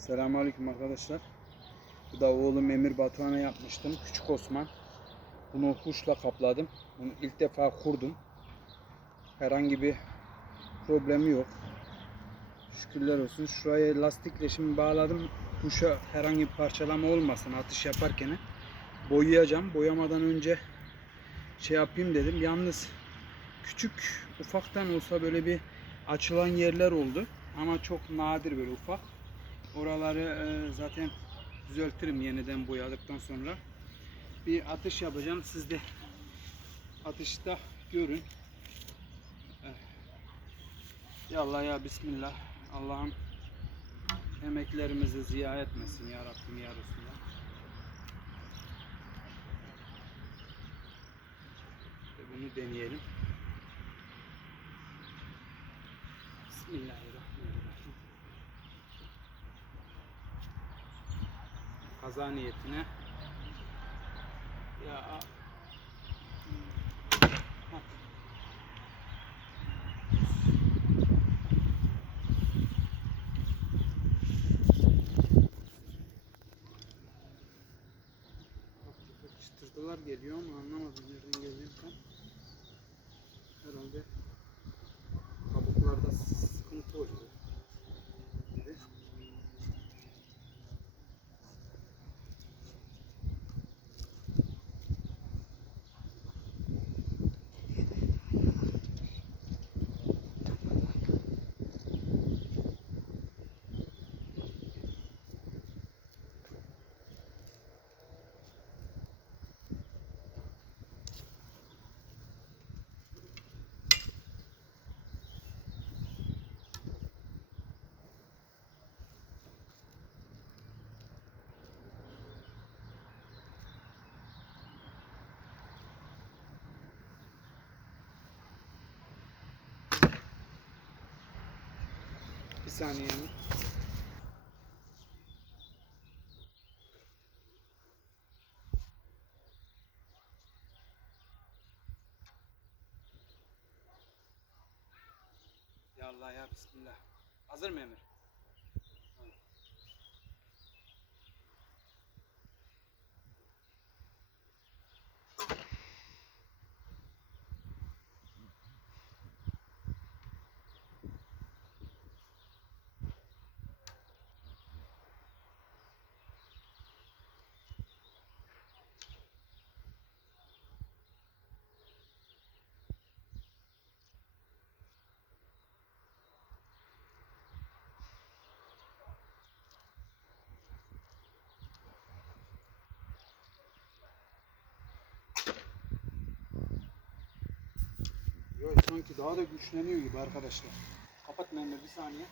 Selamünaleyküm arkadaşlar. Bu da oğlum Emir Batuhan'a yapmıştım. Küçük Osman. Bunu huşla kapladım. Bunu ilk defa kurdum. Herhangi bir problemi yok. Şükürler olsun. Şuraya lastikle şimdi bağladım. Huşa herhangi bir parçalama olmasın atış yaparken. Boyayacağım. Boyamadan önce şey yapayım dedim. Yalnız küçük ufaktan olsa böyle bir açılan yerler oldu. Ama çok nadir böyle ufak. Oraları e, zaten düzeltirim yeniden boyadıktan sonra. Bir atış yapacağım. Siz de atışta görün. Eh. Ya Allah ya Bismillah. Allah'ım emeklerimizi ziya etmesin ya Rabbim ya Resulallah. Bunu deneyelim. Bismillahirrahmanirrahim. Kaza niyetine. Ya çıtırtılar geliyor ama anlamadım nereden geliyor tam. Herhalde kabuklarda sıkıntı oluyor. gibi. Bir saniye. mi? Ya ya Bismillah. Hazır mı Emir? Yok sanki daha da güçleniyor gibi arkadaşlar. Kapatma Emre bir saniye.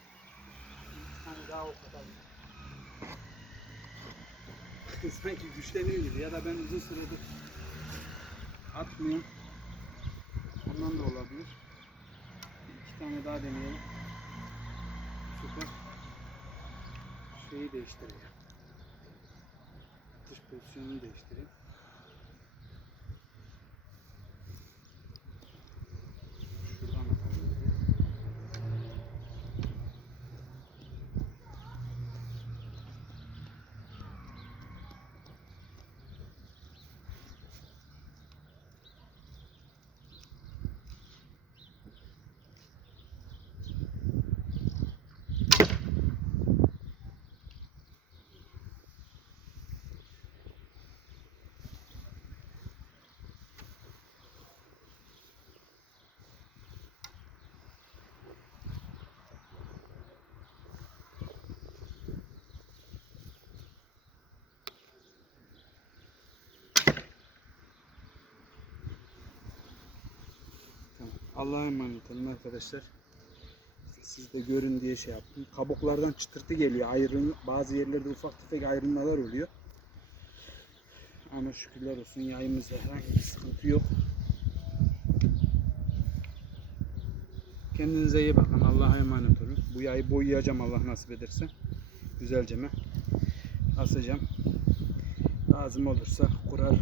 Bir tane daha o kadar. sanki güçleniyor gibi ya da ben uzun süredir atmıyorum. Ondan da olabilir. İki tane daha deneyelim. Süper. Şeyi değiştireyim. Dış pozisyonunu değiştireyim. Allah'a emanet olun arkadaşlar. Siz de görün diye şey yaptım. Kabuklardan çıtırtı geliyor. Ayrın, bazı yerlerde ufak tefek ayrılmalar oluyor. Ama şükürler olsun yayımızda herhangi bir sıkıntı yok. Kendinize iyi bakın. Allah'a emanet olun. Bu yayı boyayacağım Allah nasip ederse. Güzelce mi? Asacağım. Lazım olursa kurar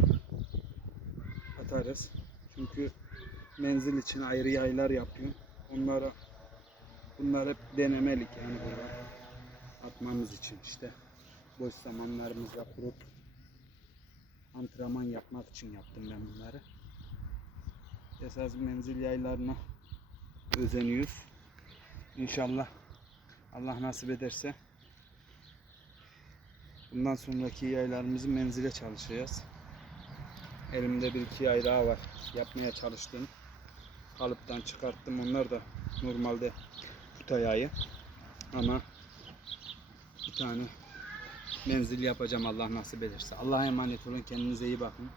atarız. Çünkü menzil için ayrı yaylar yapıyorum. Onlara bunlar hep denemelik yani bunlar. atmamız için işte boş zamanlarımızda kurup antrenman yapmak için yaptım ben bunları. Esas menzil yaylarına özeniyoruz. İnşallah Allah nasip ederse bundan sonraki yaylarımızı menzile çalışacağız. Elimde bir iki yay daha var. Yapmaya çalıştım. Kalıptan çıkarttım. Onlar da normalde kuta yayı. Ama bir tane menzil yapacağım Allah nasip ederse. Allah'a emanet olun. Kendinize iyi bakın.